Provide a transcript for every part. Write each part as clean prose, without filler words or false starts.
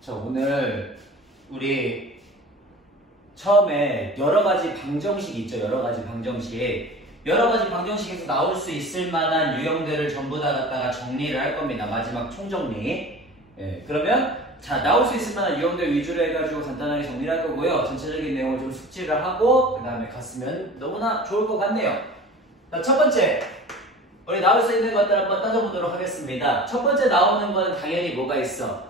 자, 오늘 우리 처음에 여러가지 방정식 있죠. 여러가지 방정식. 여러가지 방정식에서 나올 수 있을 만한 유형들을 전부 다 갖다가 정리를 할 겁니다. 마지막 총정리. 예, 그러면 자, 나올 수 있을 만한 유형들 위주로 해가지고 간단하게 정리를 할 거고요. 전체적인 내용을 좀 숙지를 하고 그 다음에 갔으면 너무나 좋을 것 같네요. 자, 첫 번째. 우리 나올 수 있는 것들 한번 따져보도록 하겠습니다. 첫 번째 나오는 건 당연히 뭐가 있어?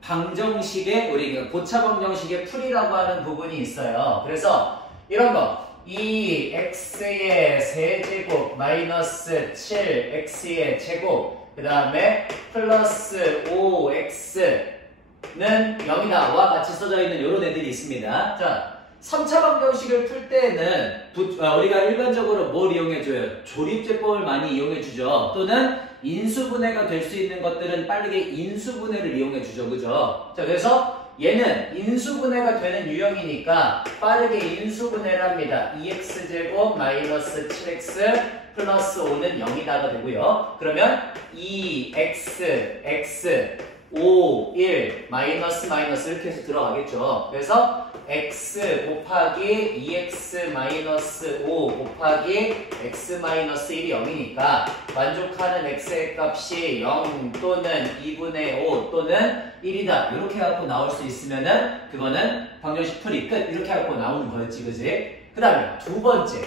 방정식의 우리 고차 방정식의 풀이라고 하는 부분이 있어요. 그래서 이런 거 2x의 세제곱 마이너스 7x의 제곱 그 다음에 플러스 5x는 0이다 와 같이 써져 있는 이런 애들이 있습니다. 자, 3차 방정식을 풀 때는 우리가 일반적으로 뭘 이용해줘요? 조립제법을 많이 이용해주죠. 또는 인수분해가 될 수 있는 것들은 빠르게 인수분해를 이용해주죠. 그죠? 자, 그래서 얘는 인수분해가 되는 유형이니까 빠르게 인수분해를 합니다. 2x제곱 마이너스 7x 플러스 5는 0이다가 되고요. 그러면 2x, x, 5, 1, 마이너스 이렇게 해서 들어가겠죠. 그래서 x 곱하기 2x 마이너스 5 곱하기 x 마이너스 1이 0이니까 만족하는 x의 값이 0 또는 2분의 5 또는 1이다. 이렇게 갖고 나올 수 있으면은 그거는 방정식 풀이 끝. 이렇게 갖고 나오는 거였지, 그지? 그 다음에 두 번째.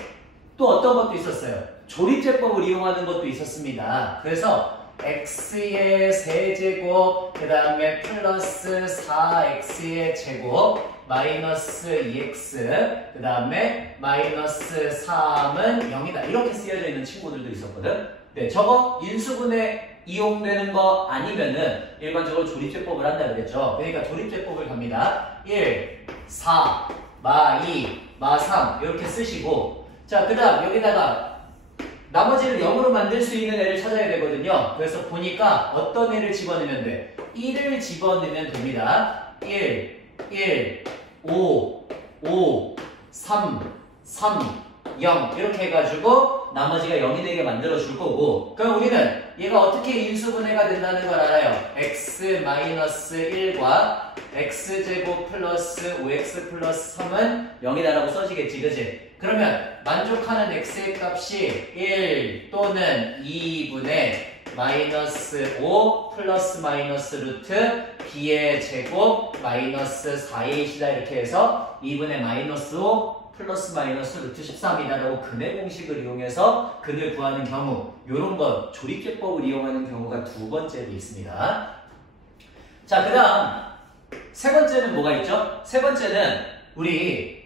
또 어떤 것도 있었어요? 조립제법을 이용하는 것도 있었습니다. 그래서 x의 세제곱 그 다음에 플러스 4x의 제곱 마이너스 2x 그 다음에 마이너스 3은 0이다 이렇게 쓰여져 있는 친구들도 있었거든. 네, 저거 인수분해 이용되는 거 아니면은 일반적으로 조립제법을 한다 그랬죠. 그러니까 조립제법을 갑니다. 1, 4, 마 2, 마 3 이렇게 쓰시고 자, 그 다음 여기다가 나머지를 0으로 만들 수 있는 애를 찾아야 되거든요. 그래서 보니까 어떤 애를 집어넣으면 돼? 1을 집어넣으면 됩니다. 1, 5, 3, 0 이렇게 해가지고 나머지가 0이 되게 만들어줄 거고 그럼 우리는 얘가 어떻게 인수분해가 된다는 걸 알아요. x-1과 x제곱 플러스 5x 플러스 3은 0이다라고 써지겠지, 그지? 그러면 만족하는 x의 값이 1 또는 2분의 마이너스 5 플러스 마이너스 루트 b의 제곱 마이너스 4a이다 이렇게 해서 2분의 마이너스 5 플러스 마이너스 루트 13이다라고 근의 공식을 이용해서 근을 구하는 경우 요런 거 조립제법을 이용하는 경우가 두 번째로 있습니다. 자, 그 다음 세 번째는 뭐가 있죠? 세 번째는 우리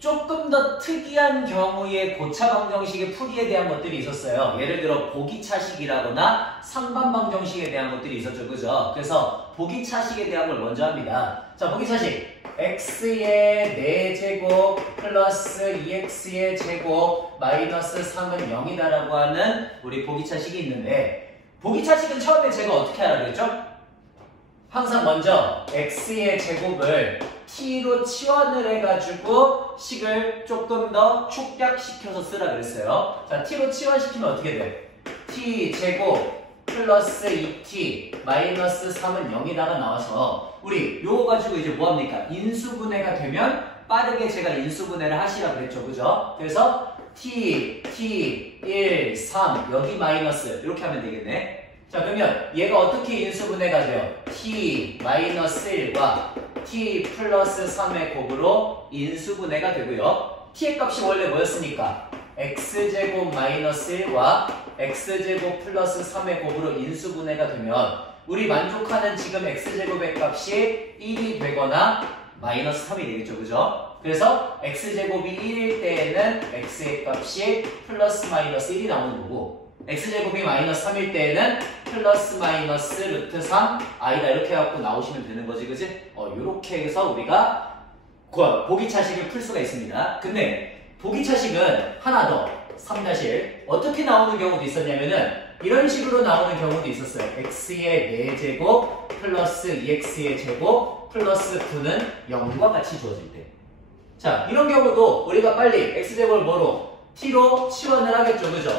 조금 더 특이한 경우의 고차 방정식의 풀이에 대한 것들이 있었어요. 예를 들어 보기차식이라거나 상반 방정식에 대한 것들이 있었죠. 그죠? 그래서 보기차식에 대한 걸 먼저 합니다. 자, 보기차식. x의 4제곱 플러스 2x의 제곱 마이너스 3은 0이다라고 하는 우리 보기차식이 있는데 보기차식은 처음에 제가 어떻게 하라 그랬죠? 항상 먼저 x의 제곱을 t로 치환을 해가지고 식을 조금 더 축약시켜서 쓰라 그랬어요. 자, t로 치환시키면 어떻게 돼? t 제곱 플러스 2t 마이너스 3은 0이다가 나와서 우리 요거 가지고 이제 뭐합니까? 인수분해가 되면 빠르게 제가 인수분해를 하시라 그랬죠. 그죠? 그래서 t, 1, 3 여기 마이너스 이렇게 하면 되겠네. 자, 그러면 얘가 어떻게 인수분해가 돼요? t 마이너스 1과 t 플러스 3의 곱으로 인수분해가 되고요. t의 값이 원래 뭐였습니까? x제곱 마이너스 1과 x제곱 플러스 3의 곱으로 인수분해가 되면 우리 만족하는 지금 x제곱의 값이 1이 되거나 마이너스 3이 되겠죠. 그죠? 그래서 x제곱이 1일 때에는 x의 값이 플러스 마이너스 1이 나오는 거고 x제곱이 마이너스 3일 때에는 플러스 마이너스 루트 3 i다 이렇게 해갖고 나오시면 되는 거지, 그지? 요렇게 해서 우리가 보기차식을 풀 수가 있습니다. 근데 보기차식은 하나 더 3-1 어떻게 나오는 경우도 있었냐면은 이런 식으로 나오는 경우도 있었어요. x의 4제곱 플러스 2x의 제곱 플러스 9는 0과 같이 주어질 때. 자, 이런 경우도 우리가 빨리 x제곱을 뭐로? t로 치환을 하겠죠, 그죠?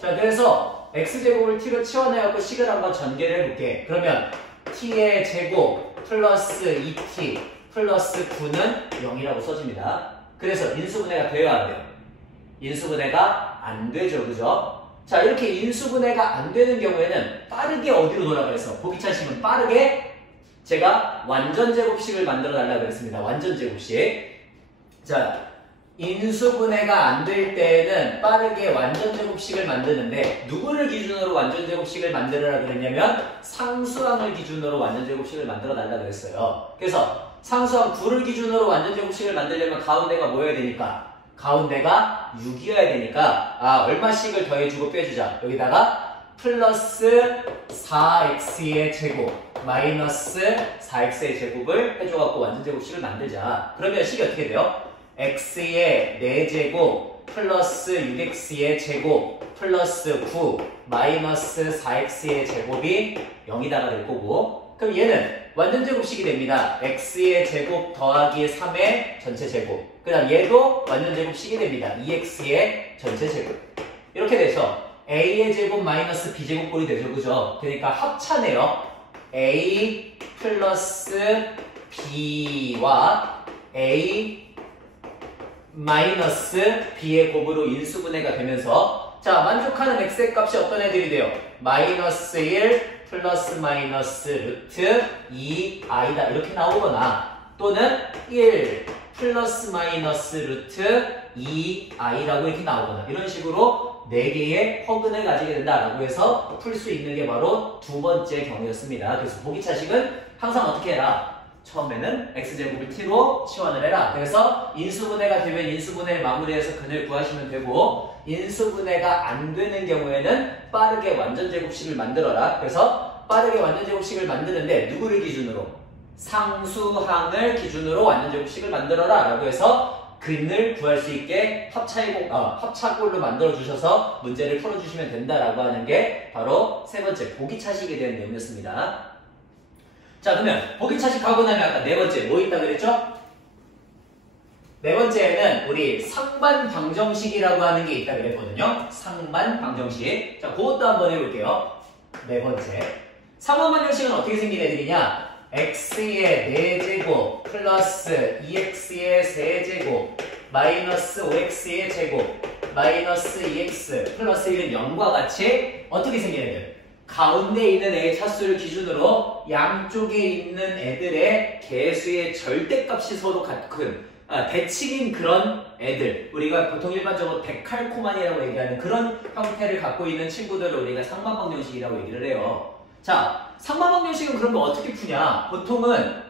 자, 그래서 x제곱을 t로 치환해갖고 식을 한번 전개를 해볼게. 그러면 t의 제곱 플러스 2t 플러스 9는 0이라고 써집니다. 그래서 인수분해가 돼요, 안 돼요? 인수분해가 안 되죠, 그죠? 자, 이렇게 인수분해가 안 되는 경우에는 빠르게 어디로 돌아가서 보기차식은 빠르게 제가 완전제곱식을 만들어 달라고 그랬습니다. 완전제곱식. 자, 인수분해가 안 될 때는 빠르게 완전제곱식을 만드는데 누구를 기준으로 완전제곱식을 만들으라 그랬냐면 상수항을 기준으로 완전제곱식을 만들어 달라고 그랬어요. 그래서 상수항 9를 기준으로 완전제곱식을 만들려면 가운데가 뭐여야 되니까? 가운데가 6이어야 되니까 얼마씩을 더해주고 빼주자. 여기다가 플러스 4x의 제곱 마이너스 4x의 제곱을 해줘갖고 완전제곱식을 만들자. 그러면 식이 어떻게 돼요? x의 4제곱 플러스 6x의 제곱 플러스 9 마이너스 4x의 제곱이 0이다가 될 거고, 그럼 얘는 완전제곱식이 됩니다. x의 제곱 더하기 3의 전체 제곱. 그 다음 얘도 완전제곱식이 됩니다. 2x의 전체 제곱. 이렇게 돼서 a의 제곱 마이너스 b제곱꼴이 되죠, 그죠? 그러니까 합차네요. a 플러스 b와 a 마이너스 b의 곱으로 인수분해가 되면서, 자, 만족하는 x의 값이 어떤 애들이 돼요? 마이너스 1 플러스 마이너스 루트 2i다 이렇게 나오거나, 또는 1 플러스 마이너스 루트 2i라고 이렇게 나오거나, 이런 식으로 4개의 허근을 가지게 된다라고 해서 풀 수 있는 게 바로 두 번째 경우였습니다. 그래서 보기차식은 항상 어떻게 해라? 처음에는 x제곱을 t로 치환을 해라. 그래서 인수분해가 되면 인수분해를 마무리해서 근을 구하시면 되고, 인수분해가 안 되는 경우에는 빠르게 완전제곱식을 만들어라. 그래서 빠르게 완전제곱식을 만드는데 누구를 기준으로? 상수항을 기준으로 완전제곱식을 만들어라 라고 해서 근을 구할 수 있게 합차꼴로 만들어 주셔서 문제를 풀어주시면 된다라고 하는 게 바로 세 번째 보기차식에 대한 내용이었습니다. 자, 그러면 보기차식 하고 나면 아까 네 번째 뭐 있다 그랬죠? 네 번째에는 우리 상반방정식이라고 하는 게 있다 그랬거든요. 상반방정식. 자, 그것도 한번 해볼게요. 네 번째. 상반방정식은 어떻게 생긴 애들이냐? x의 4제곱 플러스 2x의 3제곱 마이너스 5x의 제곱 마이너스 2x 플러스 1은 0과 같이 어떻게 생긴 애들? 가운데 있는 애의 차수를 기준으로 양쪽에 있는 애들의 개수의 절대값이 서로 같은 대칭인 그런 애들, 우리가 보통 일반적으로 데칼코마니라고 얘기하는 그런 형태를 갖고 있는 친구들을 우리가 상반방정식이라고 얘기를 해요. 자, 상반방정식은 그러면 어떻게 푸냐? 보통은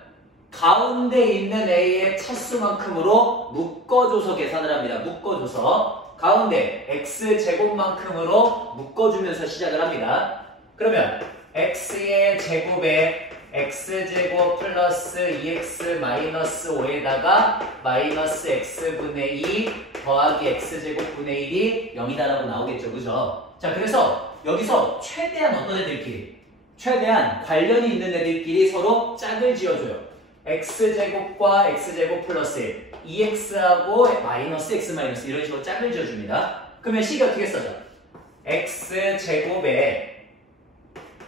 가운데 있는 A의 차수만큼으로 묶어줘서 계산을 합니다. 묶어줘서 가운데 X제곱만큼으로 묶어주면서 시작을 합니다. 그러면 X의 제곱에 X제곱 플러스 2X 마이너스 5에다가 마이너스 X분의 2 더하기 X제곱분의 1이 0이다라고 나오겠죠, 그죠? 자, 그래서 여기서 최대한 어떤 애들끼리? 최대한 관련이 있는 애들끼리 서로 짝을 지어줘요. X제곱과 X제곱 플러스 1, 2X하고 마이너스 X 마이너스 이런 식으로 짝을 지어줍니다. 그러면 식이 어떻게 써져? X제곱에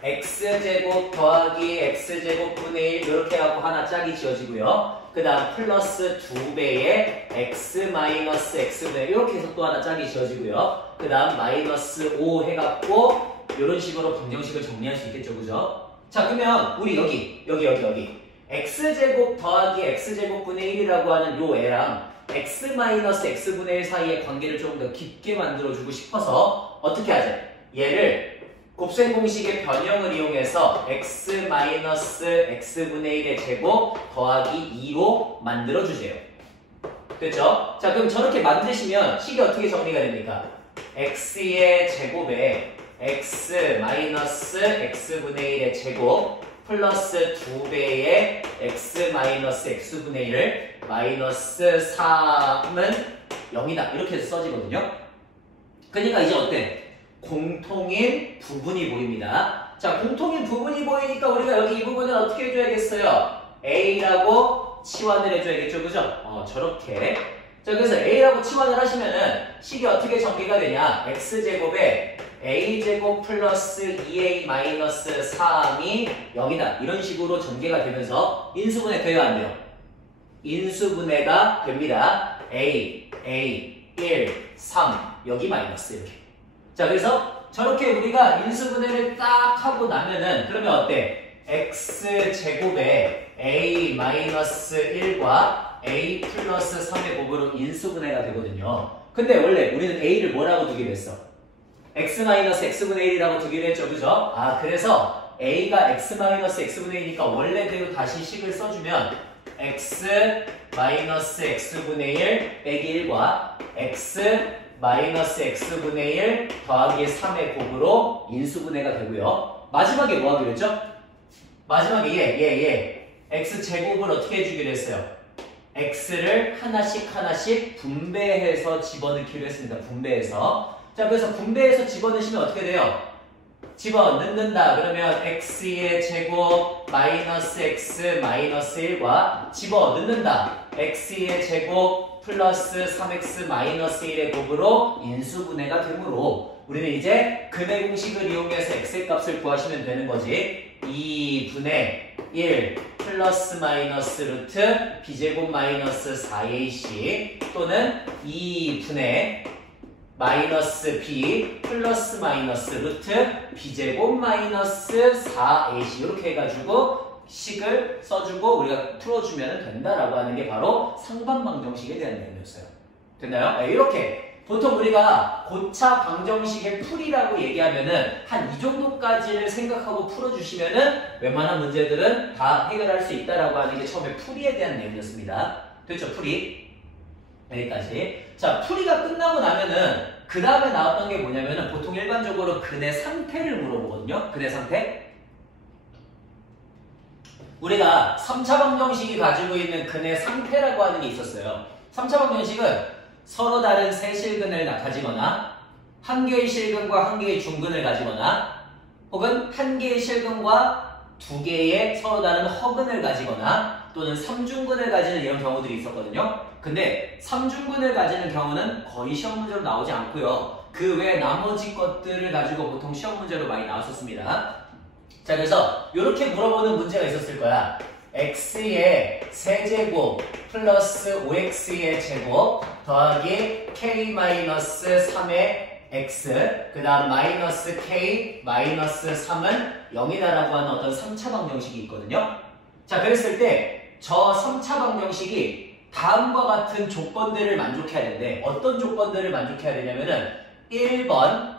X제곱 더하기 X제곱분의 1 이렇게 해갖고 하나 짝이 지어지고요. 그 다음 플러스 2배의 X 마이너스 X분의 1 이렇게 해서 또 하나 짝이 지어지고요. 그 다음 마이너스 5 해갖고 이런 식으로 방정식을 정리할 수 있겠죠, 그죠? 자, 그러면 우리 여기 X제곱 더하기 X제곱분의 1이라고 하는 요 애랑 X 마이너스 X분의 1 사이의 관계를 조금 더 깊게 만들어주고 싶어서 어떻게 하죠? 얘를 곱셈 공식의 변형을 이용해서 x 마이너스 x분의 1의 제곱 더하기 2로 만들어주세요. 됐죠? 자, 그럼 저렇게 만드시면 식이 어떻게 정리가 됩니까? x의 제곱에 x 마이너스 x분의 1의 제곱 플러스 2배의 x 마이너스 x분의 1을 마이너스 3은 0이다 이렇게 해서 써지거든요. 그러니까 이제 어때? 공통인 부분이 보입니다. 자, 공통인 부분이 보이니까 우리가 여기 이 부분을 어떻게 해줘야겠어요? A라고 치환을 해줘야겠죠, 그죠? 저렇게. 자, 그래서 A라고 치환을 하시면은 식이 어떻게 전개가 되냐? X제곱에 a제곱 플러스 2a 마이너스 3이 0이다. 이런 식으로 전개가 되면서 인수분해 돼요, 안 돼요? 인수분해가 됩니다. a, 1, 3 여기 마이너스 이렇게. 자, 그래서 저렇게 우리가 인수분해를 딱 하고 나면은 그러면 어때? x제곱에 a 마이너스 1과 a 플러스 3의 곱으로 인수분해가 되거든요. 근데 원래 우리는 a를 뭐라고 두기로 했어? x 마이너스 x분의 1이라고 두기로 했죠, 그죠? 아, 그래서 a가 x 마이너스 x분의 1이니까 원래대로 다시 식을 써주면 x 마이너스 x분의 1 빼기 1과 x 마이너스 x분의 1 더하기 3의 곱으로 인수분해가 되고요. 마지막에 뭐 하기로 했죠? 마지막에 x제곱을 어떻게 해주기로 했어요? x를 하나씩 분배해서 집어넣기로 했습니다. 분배해서. 자, 그래서 분배해서 집어넣으시면 어떻게 돼요? 집어넣는다. 그러면 x의 제곱 마이너스 x 마이너스 1과 집어넣는다. x의 제곱 플러스 3x 마이너스 1의 곱으로 인수분해가 되므로 우리는 이제 근의 공식을 이용해서 x의 값을 구하시면 되는 거지. 2분의 1 플러스 마이너스 루트 b제곱 마이너스 4ac 또는 2분의 마이너스 b 플러스 마이너스 루트 b제곱 마이너스 4ac 이렇게 해가지고 식을 써주고 우리가 풀어주면 된다라고 하는 게 바로 상반방정식에 대한 내용이었어요. 됐나요? 네, 이렇게 보통 우리가 고차 방정식의 풀이라고 얘기하면은 한 이 정도까지를 생각하고 풀어주시면은 웬만한 문제들은 다 해결할 수 있다라고 하는 게 처음에 풀이에 대한 내용이었습니다. 됐죠? 풀이. 여기까지. 자, 풀이가 끝나고 나면은 그 다음에 나왔던 게 뭐냐면은 보통 일반적으로 근의 상태를 물어보거든요. 근의 상태. 우리가 3차 방정식이 가지고 있는 근의 상태라고 하는 게 있었어요. 3차 방정식은 서로 다른 세 실근을 가지거나 한 개의 실근과 한 개의 중근을 가지거나 혹은 한 개의 실근과 두 개의 서로 다른 허근을 가지거나 또는 3중근을 가지는 이런 경우들이 있었거든요. 근데 3중근을 가지는 경우는 거의 시험 문제로 나오지 않고요. 그 외 나머지 것들을 가지고 보통 시험 문제로 많이 나왔었습니다. 자, 그래서 이렇게 물어보는 문제가 있었을 거야. x의 세제곱 플러스 5x의 제곱 더하기 k-3의 x 그 다음 마이너스 k 마이너스 3은 0이다라고 하는 어떤 3차 방정식이 있거든요. 자, 그랬을 때 저 3차 방정식이 다음과 같은 조건들을 만족해야 되는데 어떤 조건들을 만족해야 되냐면은 1번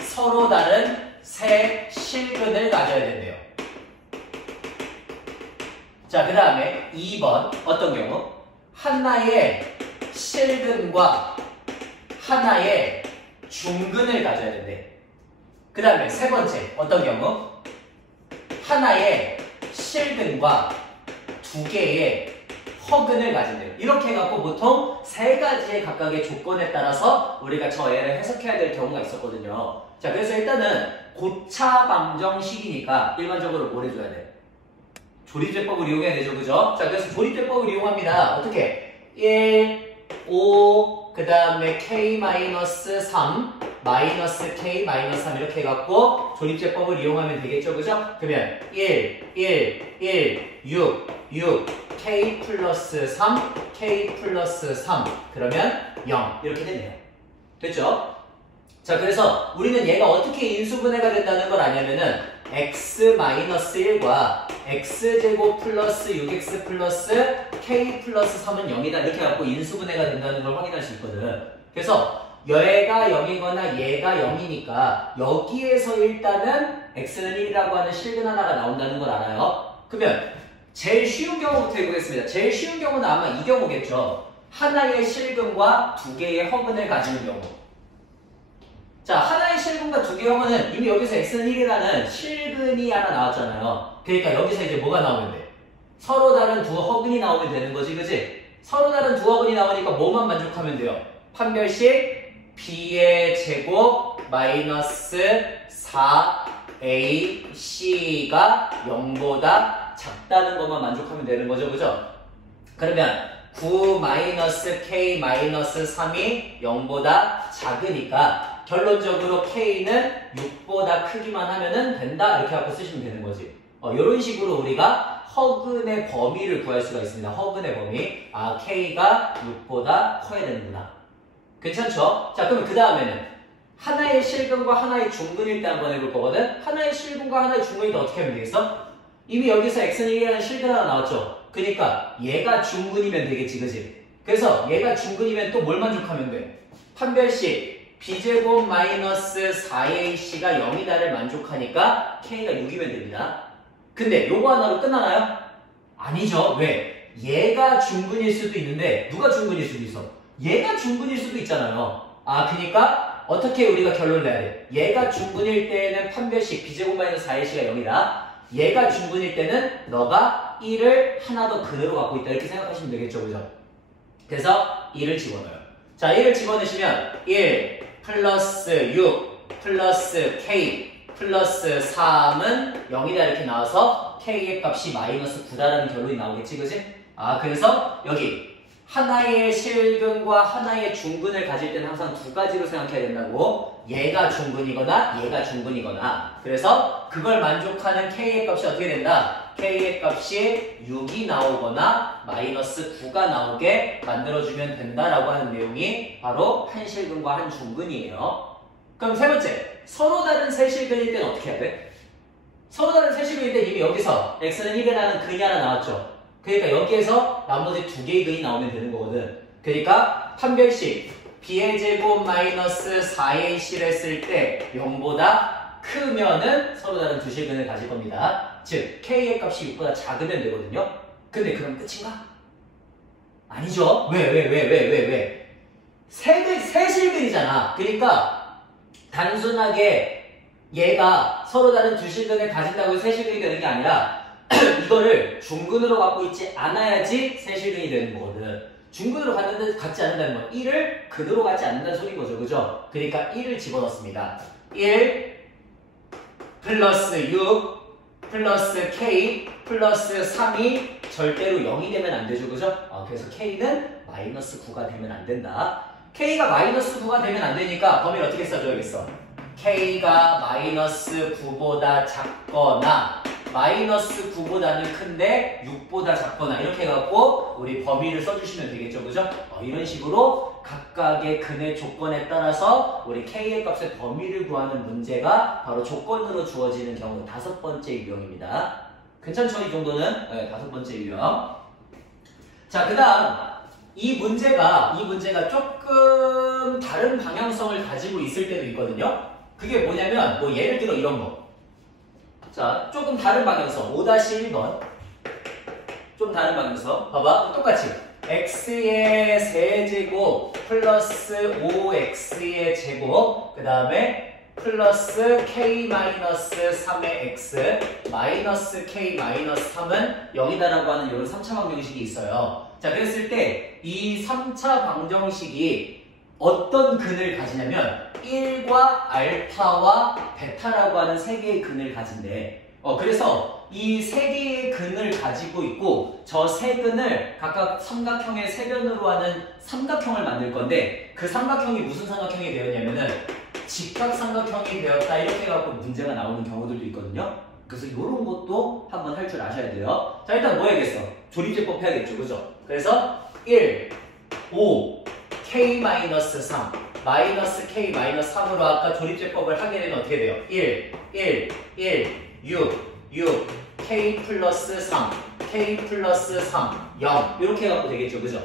서로 다른 세 실근을 가져야 된대요. 자, 그 다음에 2번 어떤 경우? 하나의 실근과 하나의 중근을 가져야 된대. 그 다음에 세 번째 어떤 경우? 하나의 실근과 두 개의 허근을 가진대요. 이렇게 해갖고 보통 세 가지의 각각의 조건에 따라서 우리가 저 애를 해석해야 될 경우가 있었거든요. 자, 그래서 일단은 고차 방정식이니까 일반적으로 뭘 해줘야 돼? 조립제법을 이용해야 되죠, 그죠? 자, 그래서 조립제법을 이용합니다. 어떻게? 1, 5, 그 다음에 k-3, 마이너스 k-3 이렇게 해갖고 조립제법을 이용하면 되겠죠, 그죠? 그러면 1, 1, 1, 6, 6, k 플러스 3, k 플러스 3 그러면 0 이렇게 되네요. 됐죠? 자, 그래서 우리는 얘가 어떻게 인수분해가 된다는 걸 아냐면은 x-1과 x제곱 플러스 6x 플러스 k 플러스 3은 0이다 이렇게 해갖고 인수분해가 된다는 걸 확인할 수 있거든. 그래서 얘가 0이거나 얘가 0이니까 여기에서 일단은 x는 1이라고 하는 실근 하나가 나온다는 걸 알아요. 그러면 제일 쉬운 경우부터 해보겠습니다. 제일 쉬운 경우는 아마 이 경우겠죠. 하나의 실근과 두 개의 허근을 가지는 경우. 자, 하나의 실근과 두 개의 허근은 이미 여기서 x는 1이라는 실근이 하나 나왔잖아요. 그러니까 여기서 이제 뭐가 나오면 돼? 서로 다른 두 허근이 나오면 되는 거지, 그지? 서로 다른 두 허근이 나오니까 뭐만 만족하면 돼요? 판별식 b의 제곱 마이너스 4ac가 0보다 작다는 것만 만족하면 되는 거죠, 그죠? 그러면 9-k-3이 0보다 작으니까 결론적으로 K는 6보다 크기만 하면은 된다. 이렇게 갖고 쓰시면 되는 거지. 이런 식으로 우리가 허근의 범위를 구할 수가 있습니다. 허근의 범위. 아, K가 6보다 커야 되는구나. 괜찮죠? 자, 그럼 그 다음에는 하나의 실근과 하나의 중근일 때 한번 해볼 거거든? 하나의 실근과 하나의 중근일 때 어떻게 하면 되겠어? 이미 여기서 x는 1이라는 실근 하나 나왔죠? 그러니까 얘가 중근이면 되겠지, 그지? 그래서 얘가 중근이면 또 뭘 만족하면 돼? 판별식 b제곱 마이너스 4ac가 0이다를 만족하니까 k가 6이면 됩니다. 근데 요거 하나로 끝나나요? 아니죠. 왜? 얘가 중근일 수도 있는데 누가 중근일 수도 있어? 얘가 중근일 수도 있잖아요. 아, 그러니까 어떻게 우리가 결론을 내야 돼? 얘가 중근일 때는 판별식 b제곱 마이너스 4ac가 0이다. 얘가 중근일 때는 너가 1을 하나 더 그대로 갖고 있다. 이렇게 생각하시면 되겠죠. 그죠? 그래서 1을 집어넣어요. 자, 1을 집어넣으시면 1 플러스 6 플러스 k 플러스 3은 0이다 이렇게 나와서 k의 값이 마이너스 9다라는 결론이 나오겠지, 그지? 아, 그래서 여기 하나의 실근과 하나의 중근을 가질 때는 항상 두 가지로 생각해야 된다고. 얘가 중근이거나 얘가 중근이거나. 그래서 그걸 만족하는 k의 값이 어떻게 된다? k의 값이 6이 나오거나 마이너스 9가 나오게 만들어주면 된다라고 하는 내용이 바로 한 실근과 한 중근이에요. 그럼 세 번째, 서로 다른 세 실근일 때는 어떻게 해야 돼? 서로 다른 세 실근일 때 이미 여기서 x는 1이라는 근이 하나 나왔죠. 그러니까 여기에서 나머지 두 개의 근이 나오면 되는 거거든. 그러니까 판별식 b의 제곱 마이너스 4ac를 했을 때 0보다 크면은 서로 다른 두 실근을 가질 겁니다. 즉 k의 값이 6보다 작으면 되거든요. 근데 그럼 끝인가? 아니죠. 왜? 세 실근이잖아. 그러니까 단순하게 얘가 서로 다른 두 실근을 가진다고 해서 세 실근이 되는 게 아니라 이거를 중근으로 갖고 있지 않아야지 세 실근이 되는 거거든. 중근으로 갖지 않는다는 건 1을 그대로 갖지 않는다는 소리인 거죠. 그죠? 그러니까 1을 집어넣습니다. 1 플러스 6 플러스 k 플러스 3이 절대로 0이 되면 안 되죠. 그죠? 그래서 k는 마이너스 9가 되면 안 된다. k가 마이너스 9가 되면 안 되니까 범위를 어떻게 써줘야겠어? k가 마이너스 9보다 작거나 마이너스 9보다는 큰데 6보다 작거나 이렇게 해갖고 우리 범위를 써주시면 되겠죠. 그죠? 이런 식으로 각각의 근의 조건에 따라서 우리 k의 값의 범위를 구하는 문제가 바로 조건으로 주어지는 경우 5번째 유형입니다. 괜찮죠? 이 정도는? 네, 5번째 유형. 자, 그 다음 이 문제가 조금 다른 방향성을 가지고 있을 때도 있거든요. 그게 뭐냐면 뭐 예를 들어 이런 거. 자, 조금 다른 방향성 5-1번 좀 다른 방향성 봐봐. 똑같이 x의 세제곱 플러스 5x의 제곱 그 다음에 플러스 k-3의 x 마이너스 k-3은 0이다라고 하는 이런 3차 방정식이 있어요. 자, 그랬을 때 이 3차 방정식이 어떤 근을 가지냐면 1과 알파와 베타라고 하는 세 개의 근을 가진대. 그래서 이 세 개의 근을 가지고 있고 저 세 근을 각각 삼각형의 세변으로 하는 삼각형을 만들 건데 그 삼각형이 무슨 삼각형이 되었냐면은 직각삼각형이 되었다 이렇게 해갖고 문제가 나오는 경우들도 있거든요. 그래서 이런 것도 한번 할 줄 아셔야 돼요. 자, 일단 뭐 해야겠어? 조립제법 해야겠죠. 그죠? 그래서 1, 5, k-3 마이너스 k-3으로 아까 조립제법을 하게 되면 어떻게 돼요? 1, 1, 1, 6, k 플러스 3, k 플러스 3, 0 이렇게 해갖고 되겠죠. 그죠?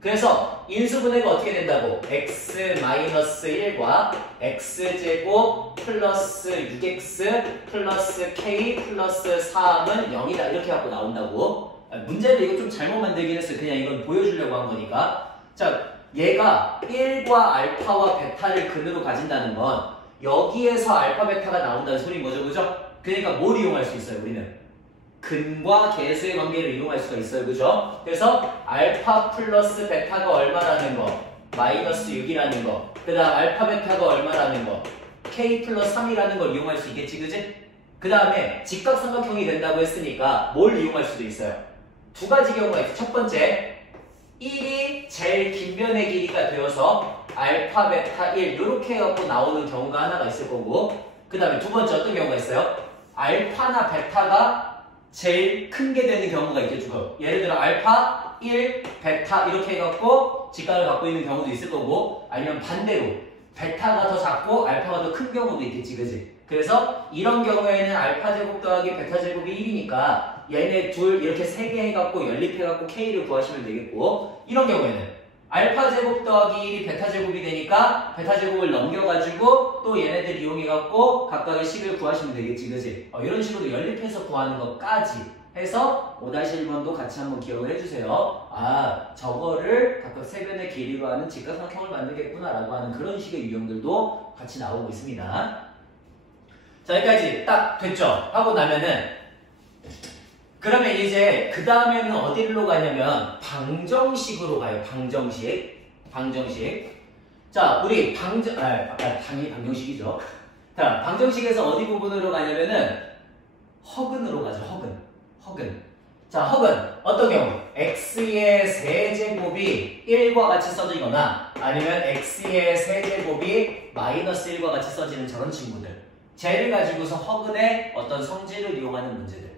그래서 인수분해가 어떻게 된다고? x 마이너스 1과 x제곱 플러스 6x 플러스 k 플러스 3은 0이다 이렇게 갖고 나온다고. 문제를 이거 좀 잘못 만들긴 했어요. 그냥 이건 보여주려고 한 거니까. 자, 얘가 1과 알파와 베타를 근으로 가진다는 건 여기에서 알파 베타가 나온다는 소리인 거죠. 그죠? 그러니까 뭘 이용할 수 있어요? 우리는 근과 계수의 관계를 이용할 수가 있어요. 그죠? 그래서 알파 플러스 베타가 얼마라는 거 마이너스 6이라는 거 그 다음 알파 베타가 얼마라는 거 k 플러스 3이라는 걸 이용할 수 있겠지. 그지? 그 다음에 직각삼각형이 된다고 했으니까 뭘 이용할 수도 있어요. 두 가지 경우가 있어요. 첫 번째 1이 제일 긴 변의 길이가 되어서 알파, 베타 1 이렇게 해갖고 나오는 경우가 하나가 있을 거고 그 다음에 두 번째 어떤 경우가 있어요? 알파나 베타가 제일 큰 게 되는 경우가 있겠죠. 예를 들어 알파, 1, 베타 이렇게 해갖고 직각을 갖고 있는 경우도 있을 거고 아니면 반대로 베타가 더 작고 알파가 더 큰 경우도 있겠지, 그지? 그래서 이런 경우에는 알파 제곱 더하기 베타 제곱이 1이니까 얘네 둘 이렇게 세 개 해갖고 연립해갖고 K를 구하시면 되겠고 이런 경우에는 알파 제곱 더하기 1이 베타 제곱이 되니까 베타 제곱을 넘겨가지고 또 얘네들 이용해갖고 각각의 식을 구하시면 되겠지, 그지? 이런 식으로 연립해서 구하는 것까지 해서 5-1번도 같이 한번 기억을 해주세요. 아, 저거를 각각 세 변의 길이로 하는 직각삼각형을 만들겠구나 라고 하는 그런 식의 유형들도 같이 나오고 있습니다. 자, 여기까지 딱 됐죠? 하고 나면은 그러면 이제 그 다음에는 어디로 가냐면 방정식으로 가요. 방정식. 자, 우리 당연히 방정식이죠. 자, 방정식에서 어디 부분으로 가냐면은 허근으로 가죠. 허근. 자, 허근 어떤 경우? x의 세제곱이 1과 같이 써지거나 아니면 x의 세제곱이 마이너스 1과 같이 써지는 저런 친구들. 쟤를 가지고서 허근의 어떤 성질을 이용하는 문제들.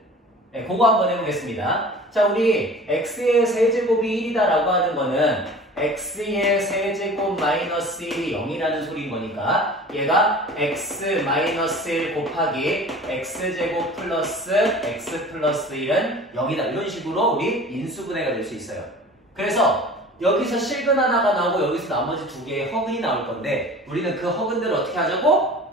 네, 그거 한번 해보겠습니다. 자, 우리 x의 세제곱이 1이다라고 하는 거는 x의 세제곱 마이너스 1이 0이라는 소리인 거니까 얘가 x 마이너스 1 곱하기 x제곱 플러스 x 플러스 1은 0이다. 이런 식으로 우리 인수분해가 될 수 있어요. 그래서 여기서 실근 하나가 나오고 여기서 나머지 두 개의 허근이 나올 건데 우리는 그 허근들을 어떻게 하자고?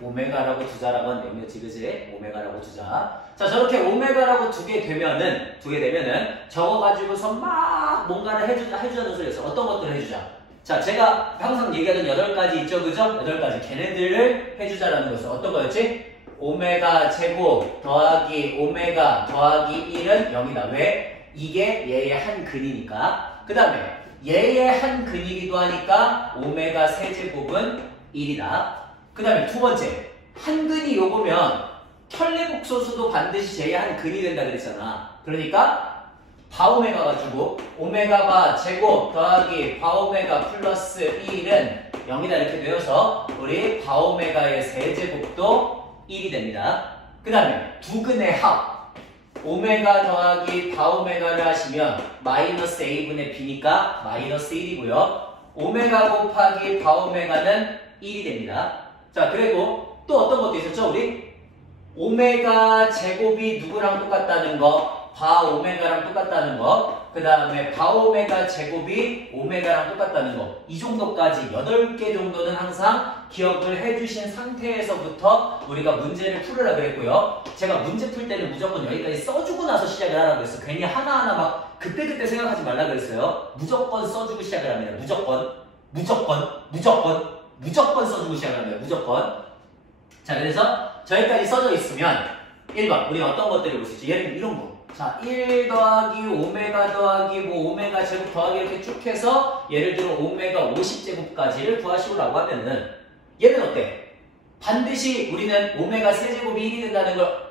오메가라고 두자라고 하는 의미였지, 그지? 오메가라고 두자. 자, 저렇게 오메가라고 두게 되면은 저거 가지고서 막 뭔가를 해주자는 소리였어. 어떤 것들을 해주자. 자, 제가 항상 얘기하던 8가지 있죠, 그죠? 8가지. 걔네들을 해주자라는 거였어. 어떤 거였지? 오메가 제곱 더하기 오메가 더하기 1은 0이다. 왜? 이게 얘의 한 근이니까. 그 다음에 얘의 한 근이기도 하니까 오메가 세제곱은 1이다. 그 다음에 두 번째, 한 근이 요거면 편리복소수도 반드시 쟤의 한 근이 된다 그랬잖아. 그러니까 바오메가 가지고 오메가바 제곱 더하기 바오메가 플러스 1은 0이다 이렇게 되어서 우리 바오메가의 세제곱도 1이 됩니다. 그 다음에 두 근의 합 오메가 더하기 바오메가를 하시면 마이너스 a분의 b니까 마이너스 1이고요. 오메가 곱하기 바오메가는 1이 됩니다. 자, 그리고 또 어떤 것도 있었죠, 우리? 오메가 제곱이 누구랑 똑같다는 거, 바오메가랑 똑같다는 거, 그 다음에 바오메가 제곱이 오메가랑 똑같다는 거, 이 정도까지 8개 정도는 항상 기억을 해주신 상태에서부터 우리가 문제를 풀으라 그랬고요. 제가 문제 풀 때는 무조건 여기까지 써주고 나서 시작을 하라고 했어. 괜히 하나하나 막 그때그때 생각하지 말라 그랬어요. 무조건 써주고 시작을 합니다. 무조건 써주고 시작합니다. 무조건. 자, 그래서 저기까지 써져 있으면 1번 우리는 어떤 것들을 볼 수 있죠? 예를 들면 이런 거. 자, 1 더하기 오메가 더하기 뭐 오메가 제곱 더하기 이렇게 쭉 해서 예를 들어 오메가 50제곱까지를 구하시오라고 하면은 얘는 어때? 반드시 우리는 오메가 세제곱이 1이 된다는 걸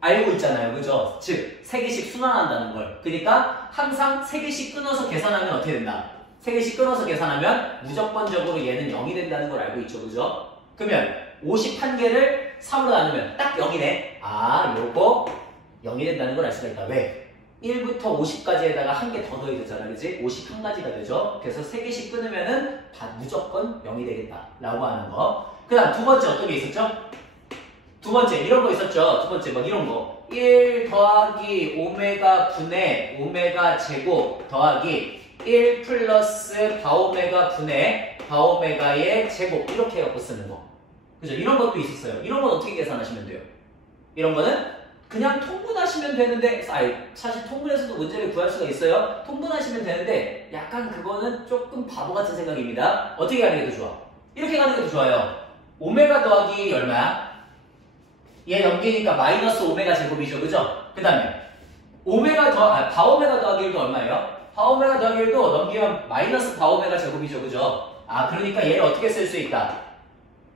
알고 있잖아요. 그죠? 즉 3개씩 순환한다는 걸. 그러니까 항상 3개씩 끊어서 계산하면 어떻게 된다? 3개씩 끊어서 계산하면 무조건적으로 얘는 0이 된다는 걸 알고 있죠. 그죠? 그러면 51개를 3으로 나누면 딱 0이네. 아, 요거 0이 된다는 걸 알 수가 있다. 왜? 1부터 50까지에다가 한 개 더 넣어야 되잖아. 그지? 51가지가 되죠. 그래서 3개씩 끊으면은 다 무조건 0이 되겠다. 라고 하는 거. 그 다음 두 번째 어떤 게 있었죠? 두 번째 이런 거 있었죠. 두 번째 막 이런 거. 1 더하기 오메가 분의 오메가 제곱 더하기 1 플러스 바오메가 분의 바오메가의 제곱 이렇게 해갖고 쓰는 거. 그죠? 이런 것도 있었어요. 이런 건 어떻게 계산하시면 돼요? 이런 거는 그냥 통분하시면 되는데 사실 통분에서도 문제를 구할 수가 있어요. 통분하시면 되는데 약간 그거는 조금 바보 같은 생각입니다. 어떻게 가는 게 더 좋아? 이렇게 가는 게 더 좋아요. 오메가 더하기 얼마야? 얘 넘기니까 마이너스 오메가 제곱이죠. 그죠? 그 다음에 바오메가 더하기 1도 얼마예요? 바오메가 더하기 1도 넘기면 마이너스 바오메가 제곱이죠. 그죠? 아, 그러니까 얘를 어떻게 쓸 수 있다?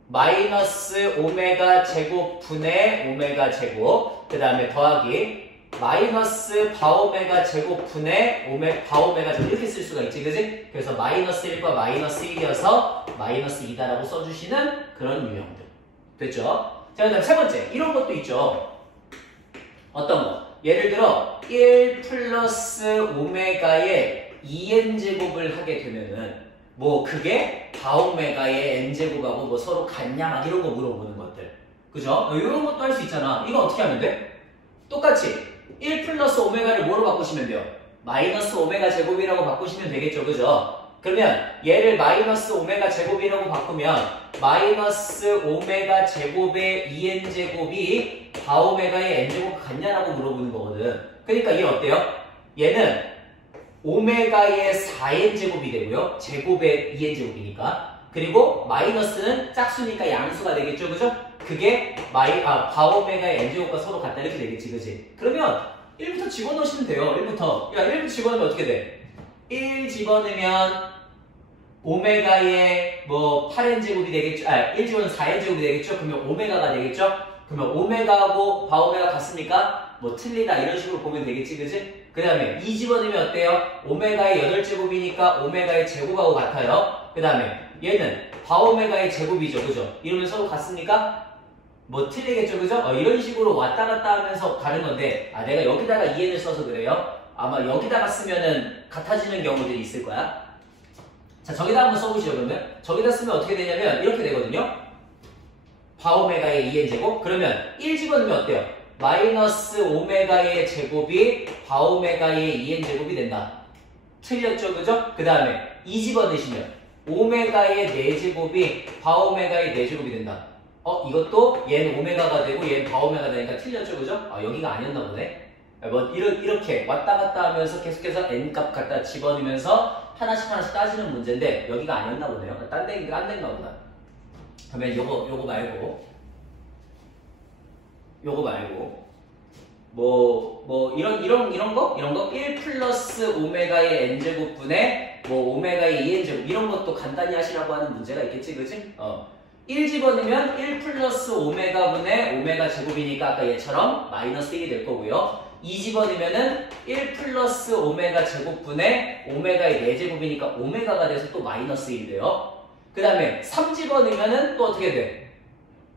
마이너스 오메가 제곱 분의 오메가 제곱 그 다음에 더하기 마이너스 바오메가 제곱분의 바오메가 제곱 이렇게 쓸 수가 있지, 그지? 그래서 마이너스 1과 마이너스 1이어서 마이너스 2다라고 써주시는 그런 유형들. 됐죠? 자, 그 다음 세 번째. 이런 것도 있죠. 어떤 거? 예를 들어 1 플러스 오메가의 2n제곱을 하게 되면은 뭐 그게 바오메가의 n제곱하고 뭐 서로 같냐 막 이런 거 물어보는 것들. 그죠? 이런 것도 할 수 있잖아. 이거 어떻게 하면 돼? 똑같이 1 플러스 오메가를 뭐로 바꾸시면 돼요? 마이너스 오메가 제곱이라고 바꾸시면 되겠죠. 그죠? 그러면 얘를 마이너스 오메가 제곱이라고 바꾸면 마이너스 오메가 제곱의 2n제곱이 바오메가의 n제곱 같냐라고 물어보는 거거든. 그러니까 얘 어때요? 얘는 오메가의 4n제곱이 되고요. 제곱의 2n제곱이니까. 그리고 마이너스는 짝수니까 양수가 되겠죠. 그죠? 그게 바오메가의 n제곱과 서로 같다 이렇게 되겠지. 그지? 그러면 1부터 집어넣으시면 돼요. 1부터. 야, 1부터 집어넣으면 어떻게 돼? 1 집어넣으면 오메가의 뭐 8n제곱이 되겠죠. 1 집어넣으면 4n제곱이 되겠죠. 그러면 오메가가 되겠죠. 그러면 오메가하고 바오메가 같습니까? 뭐 틀리다 이런 식으로 보면 되겠지. 그지? 그 다음에 2 집어넣으면 어때요? 오메가의 8제곱이니까 오메가의 제곱하고 같아요. 그 다음에 얘는 바오메가의 제곱이죠. 그죠? 이러면 서로 같습니까? 뭐 틀리겠죠. 그죠? 이런 식으로 왔다 갔다 하면서 다른 건데 내가 여기다가 2n을 써서 그래요. 아마 여기다가 쓰면은 같아지는 경우들이 있을 거야. 자, 저기다 한번 써보시죠. 그러면 저기다 쓰면 어떻게 되냐면 이렇게 되거든요. 바오메가의 2n제곱. 그러면 1 집어넣으면 어때요? 마이너스 오메가의 제곱이 바오메가의 2n제곱이 된다. 틀렸죠. 그죠? 그 다음에 2 집어넣으시면 오메가의 4제곱이 바오메가의 4제곱이 된다. 이것도 얘는 오메가가 되고 얘는 바오메가가 되니까 틀렸죠. 그죠? 여기가 아니었나 보네. 뭐 이렇게 왔다 갔다 하면서 계속해서 n값 갖다 집어넣으면서 하나씩 따지는 문제인데 여기가 아니었나 보네요. 딴 데인가 보다. 그러면 요거 말고 뭐 이런 거 1 플러스 오메가의 n제곱분의 뭐 오메가의 2n제곱 이런 것도 간단히 하시라고 하는 문제가 있겠지. 그지? 1 집어넣으면 1 플러스 오메가분의 오메가 제곱이니까 아까 얘처럼 마이너스 1이 될 거고요. 2 집어넣으면은 1 플러스 오메가 제곱분의 오메가의 4제곱이니까 오메가가 돼서 또 마이너스 1이 돼요. 그 다음에 3 집어넣으면은 또 어떻게 돼?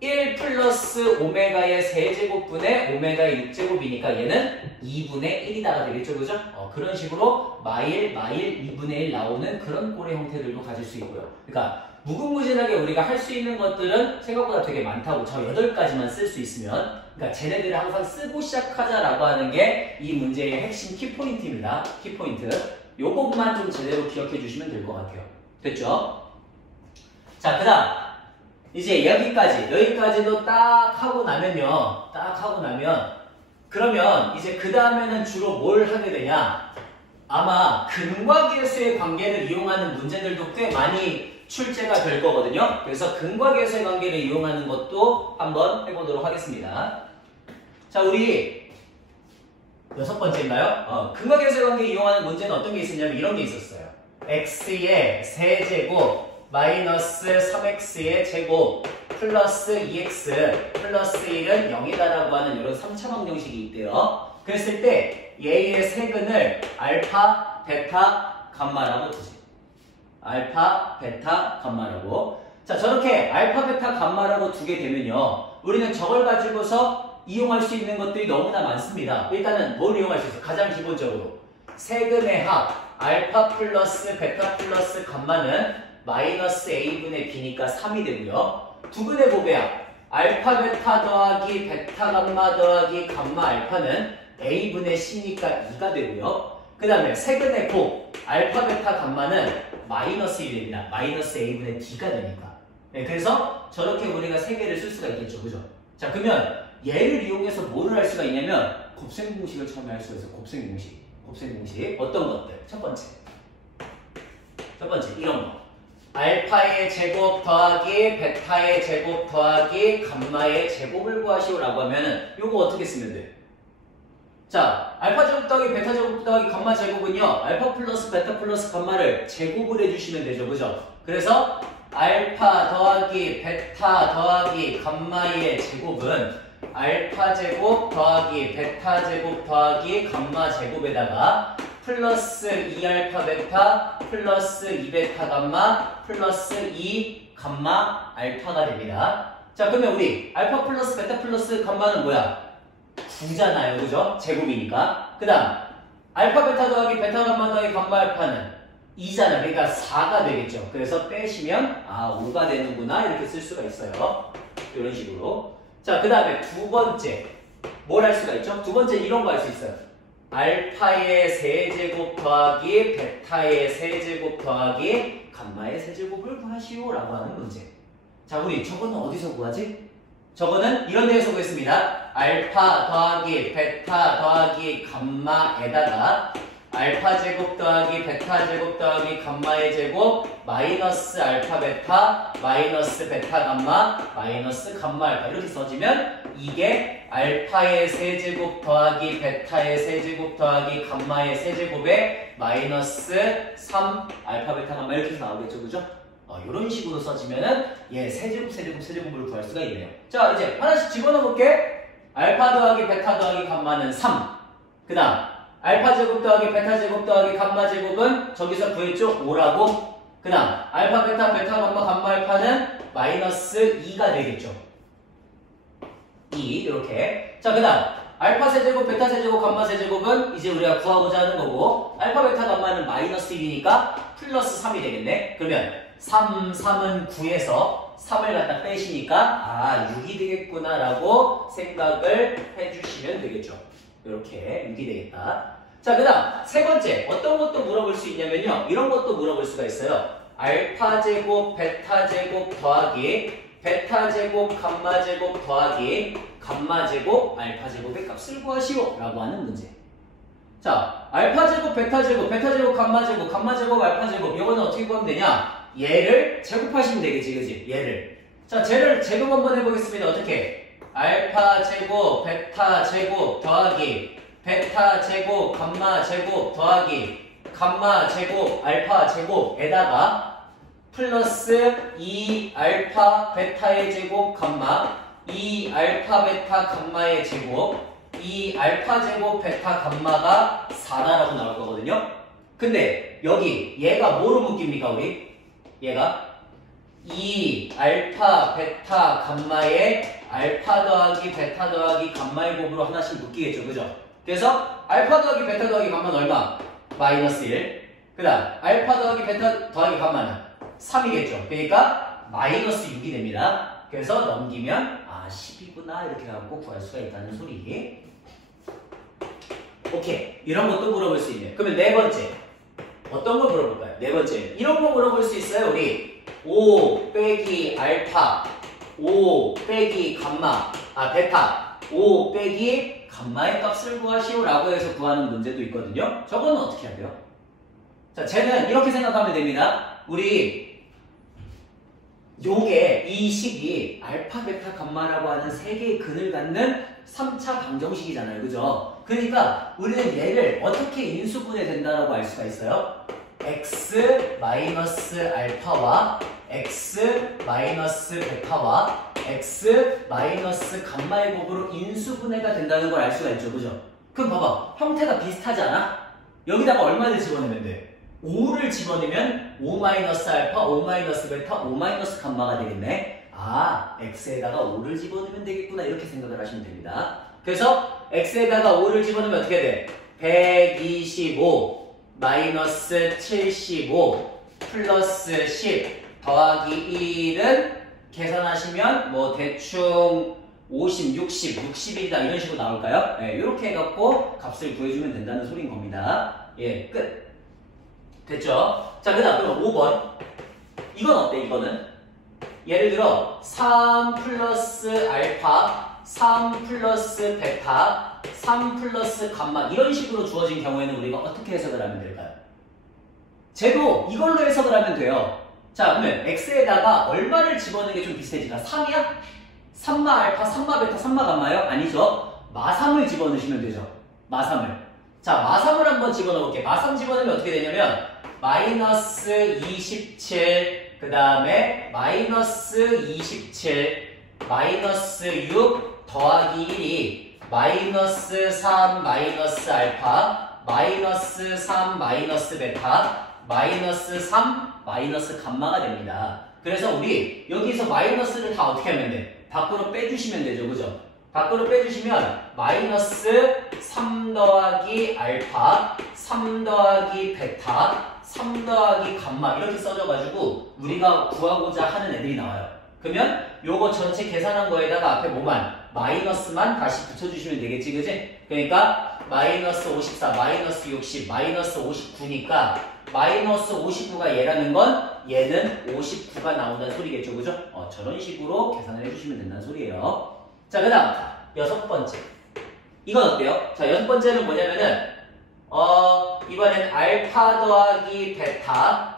1 플러스 오메가의 3제곱분의 오메가의 6제곱이니까 얘는 2분의 1이다가 되겠죠. 그죠? 그런 식으로 마일 2분의 1 나오는 그런 꼴의 형태들도 가질 수 있고요. 그러니까 무궁무진하게 우리가 할 수 있는 것들은 생각보다 되게 많다고. 저 8가지만 쓸 수 있으면. 그러니까 쟤네들을 항상 쓰고 시작하자라고 하는 게 이 문제의 핵심 키포인트입니다. 키포인트. 요것만 좀 제대로 기억해 주시면 될 것 같아요. 됐죠? 자, 그 다음 이제 여기까지도 딱 하고 나면요. 그러면 이제 그 다음에는 주로 뭘 하게 되냐? 아마 근과 계수의 관계를 이용하는 문제들도 꽤 많이 출제가 될 거거든요. 그래서 근과 계수의 관계를 이용하는 것도 한번 해보도록 하겠습니다. 자, 우리 6번째인가요? 근과 계수의 관계를 이용하는 문제는 어떤 게 있었냐면 이런 게 있었어요. x의 세제곱 마이너스 3x의 제곱 플러스 2x 플러스 1은 0이다라고 하는 이런 3차 방정식이 있대요. 그랬을 때 얘의 세근을 알파, 베타, 감마라고 두세요. 알파, 베타, 감마라고. 자, 저렇게 알파, 베타, 감마라고 두게 되면요. 우리는 저걸 가지고서 이용할 수 있는 것들이 너무나 많습니다. 일단은 뭘 이용할 수 있어요? 가장 기본적으로 세근의 합 알파 플러스 베타 플러스 감마는 마이너스 a분의 b니까 3이 되고요. 두근의 보배합 알파 베타 더하기 베타 감마 더하기 감마 알파는 a분의 c니까 2가 되고요. 그 다음에 세근의 곱 알파 베타 감마는 마이너스 1입니다. 마이너스 a분의 d가 되니까. 네, 그래서 저렇게 우리가 세 개를 쓸 수가 있겠죠. 그죠? 자, 그러면 얘를 이용해서 뭐를 할 수가 있냐면 곱셈 공식을 처음에 할 수가 있어요. 곱셈 공식. 어떤 것들? 첫 번째 이런 거. 알파의 제곱 더하기 베타의 제곱 더하기 감마의 제곱을 구하시오라고 하면은 요거 어떻게 쓰면 돼? 자, 알파 제곱 더하기 베타 제곱 더하기 감마 제곱은요. 알파 플러스 베타 플러스 감마를 제곱을 해주시면 되죠. 그죠? 그래서 알파 더하기 베타 더하기 감마의 제곱은 알파 제곱 더하기 베타 제곱 더하기 감마 제곱에다가 플러스 2알파 베타 플러스 2베타 감마 플러스 2 감마 알파가 됩니다. 자, 그러면 우리 알파 플러스 베타 플러스 감마는 뭐야? 9잖아요. 그죠? 제곱이니까. 그 다음 알파 베타 더하기 베타 감마 더하기 감마 알파는 2잖아요. 그러니까 4가 되겠죠. 그래서 빼시면 5가 되는구나 이렇게 쓸 수가 있어요. 이런 식으로. 자, 그 다음에 두 번째 뭘 할 수가 있죠? 두 번째 이런 거 할 수 있어요. 알파의 세제곱 더하기 베타의 세제곱 더하기 감마의 세제곱을 구하시오 라고 하는 문제. 자, 우리 저거는 어디서 구하지? 저거는 이런 데에서 구했습니다. 알파 더하기 베타 더하기 감마에다가 알파 제곱 더하기 베타 제곱 더하기 감마의 제곱 마이너스 알파 베타 마이너스 베타 감마 마이너스 감마 알파 이렇게 써지면 이게 알파의 세제곱 더하기 베타의 세제곱 더하기 감마의 세제곱에 마이너스 3 알파 베타 감마 이렇게 해서 나오겠죠. 그죠? 이런 식으로 써지면은 세제곱을 구할 수가 있네요. 자, 이제 하나씩 집어넣어 볼게. 알파 더하기 베타 더하기 감마는 3. 그 다음 알파 제곱 더하기 베타 제곱 더하기 감마 제곱은 저기서 구했죠? 5라고. 그 다음 알파 베타 감마 감마 알파는 마이너스 2가 되겠죠. 2 이렇게. 자, 그 다음 알파 세제곱 베타 세제곱 감마 세제곱은 이제 우리가 구하고자 하는 거고 알파 베타 감마는 마이너스 1이니까 플러스 3이 되겠네. 그러면 3은 9에서 3을 갖다 빼시니까 6이 되겠구나 라고 생각을 해주시면 되겠죠. 이렇게 6이 되겠다. 자, 그 다음 세 번째 어떤 것도 물어볼 수 있냐면요. 이런 것도 물어볼 수가 있어요. 알파 제곱 베타 제곱 더하기 베타 제곱 감마 제곱 더하기 감마 제곱 알파 제곱의 값을 구하시오 라고 하는 문제. 자, 알파 제곱 베타 제곱 감마 제곱 알파 제곱 이거는 어떻게 구하면 되냐? 얘를 제곱하시면 되겠지, 그지? 얘를. 자, 쟤를 제곱 한번 해보겠습니다. 어떻게? 알파 제곱 베타 제곱 더하기 베타 제곱 감마 제곱 더하기 감마 제곱 알파 제곱에다가 플러스 2 알파 베타의 제곱 감마 2 알파 베타 감마의 제곱 2 알파 제곱 베타 감마가 4다라고 나올 거거든요. 근데 여기 얘가 뭐로 묶입니까 우리? 얘가 2 알파 베타 감마의 알파 더하기 베타 더하기 감마의 곱으로 하나씩 묶이겠죠. 그죠? 그래서 알파 더하기 베타 더하기 감마는 얼마? 마이너스 1. 그 다음 알파 더하기 베타 더하기 감마는 3이겠죠. 그러니까 마이너스 6이 됩니다. 그래서 넘기면 10이구나 이렇게 갖고 구할 수가 있다는 소리. 오케이. 이런 것도 물어볼 수 있네요. 그러면 네 번째 어떤 거 물어볼까요? 네 번째 이런 거 물어볼 수 있어요. 우리 5 빼기 알파 5 빼기 감마 베타 5 빼기 감마의 값을 구하시오 라고 해서 구하는 문제도 있거든요. 저거는 어떻게 해야 돼요? 자, 쟤는 이렇게 생각하면 됩니다. 우리 요게 이 식이 알파 베타 감마라고 하는 세 개의 근을 갖는 3차 방정식이잖아요. 그죠? 그러니까 우리는 얘를 어떻게 인수분해 된다라고 알 수가 있어요? x 마이너스 알파와 x 마이너스 베타와 x 마이너스 감마의 곱으로 인수분해가 된다는 걸 알 수가 있죠. 그죠? 그럼 봐봐. 형태가 비슷하지 않아? 여기다가 얼마를 집어넣으면 돼? 5를 집어넣으면 5 마이너스 알파, 5 마이너스 베타, 5 마이너스 감마가 되겠네. x에다가 5를 집어넣으면 되겠구나 이렇게 생각을 하시면 됩니다. 그래서 x에다가 5를 집어넣으면 어떻게 돼? 125 마이너스 75 플러스 10 더하기 1은 계산하시면 뭐 대충 50, 60, 60이다 이런 식으로 나올까요? 네, 이렇게 해갖고 값을 구해주면 된다는 소리인 겁니다. 예, 끝. 됐죠? 자, 그 다음 그럼 5번 이건 어때? 이거는 예를 들어 3 플러스 알파 3 플러스 베타 3 플러스 감마 이런 식으로 주어진 경우에는 우리가 어떻게 해석을 하면 될까요? 쟤도 이걸로 해석을 하면 돼요. 자, 그러면 x에다가 얼마를 집어넣는 게 좀 비슷해지나? 3이야? 3마 알파, 3마 베타, 3마 감마요? 아니죠. 마3을 집어넣으시면 되죠. 마3을. 자, 마3을 한번 집어넣을게. 마3 집어넣으면 어떻게 되냐면 마이너스 27, 그 다음에 마이너스 27, 마이너스 6 더하기 1이 마이너스 3 마이너스 알파 마이너스 3 마이너스 베타 마이너스 3 마이너스 감마가 됩니다. 그래서 우리 여기서 마이너스를 다 어떻게 하면 돼? 밖으로 빼주시면 되죠. 그죠? 밖으로 빼주시면 마이너스 3 더하기 알파 3 더하기 베타 3 더하기 감마 이렇게 써져가지고 우리가 구하고자 하는 애들이 나와요. 그러면 요거 전체 계산한 거에다가 앞에 뭐만 마이너스만 다시 붙여주시면 되겠지. 그지? 그러니까 마이너스 54 마이너스 60 마이너스 59니까 마이너스 59가 얘라는 건 얘는 59가 나온다는 소리겠죠. 그죠? 저런 식으로 계산을 해주시면 된다는 소리예요. 자, 그 다음 여섯 번째. 이건 어때요? 자, 여섯 번째는 뭐냐면은 이번엔 알파 더하기 베타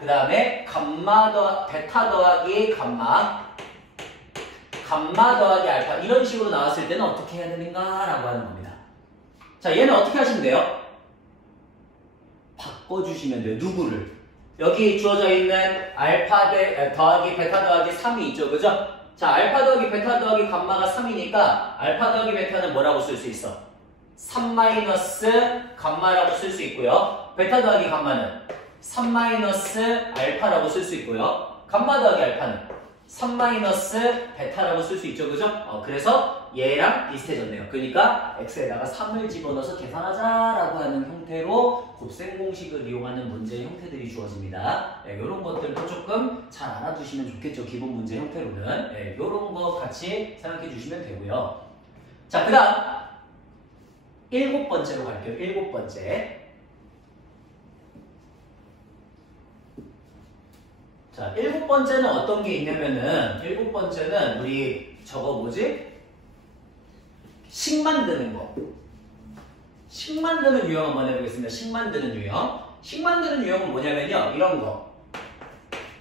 그 다음에 베타 더하기 감마 더하기 알파 이런 식으로 나왔을 때는 어떻게 해야 되는가 라고 하는 겁니다. 자, 얘는 어떻게 하시면 돼요? 바꿔주시면 돼요. 누구를? 여기 주어져 있는 알파 더하기 베타 더하기 3이 있죠. 그죠? 자, 알파 더하기 베타 더하기 감마가 3이니까 알파 더하기 베타는 뭐라고 쓸 수 있어? 3 마이너스 감마라고 쓸 수 있고요. 베타 더하기 감마는 3 마이너스 알파라고 쓸 수 있고요. 감마 더하기 알파는 3 마이너스 베타라고 쓸 수 있죠. 그죠? 그래서 얘랑 비슷해졌네요. 그러니까 x에다가 3을 집어넣어서 계산하자라고 하는 형태로 곱셈 공식을 이용하는 문제의 형태들이 주어집니다. 이런 것들도 조금 잘 알아두시면 좋겠죠. 기본 문제 형태로는. 이런 거 같이 생각해 주시면 되고요. 자, 그 다음 일곱 번째로 갈게요. 일곱 번째. 자, 일곱 번째는 어떤 게 있냐면은 일곱 번째는 우리 저거 뭐지? 식 만드는 거. 식 만드는 유형 한번 해보겠습니다. 식 만드는 유형. 식 만드는 유형은 뭐냐면요. 이런 거.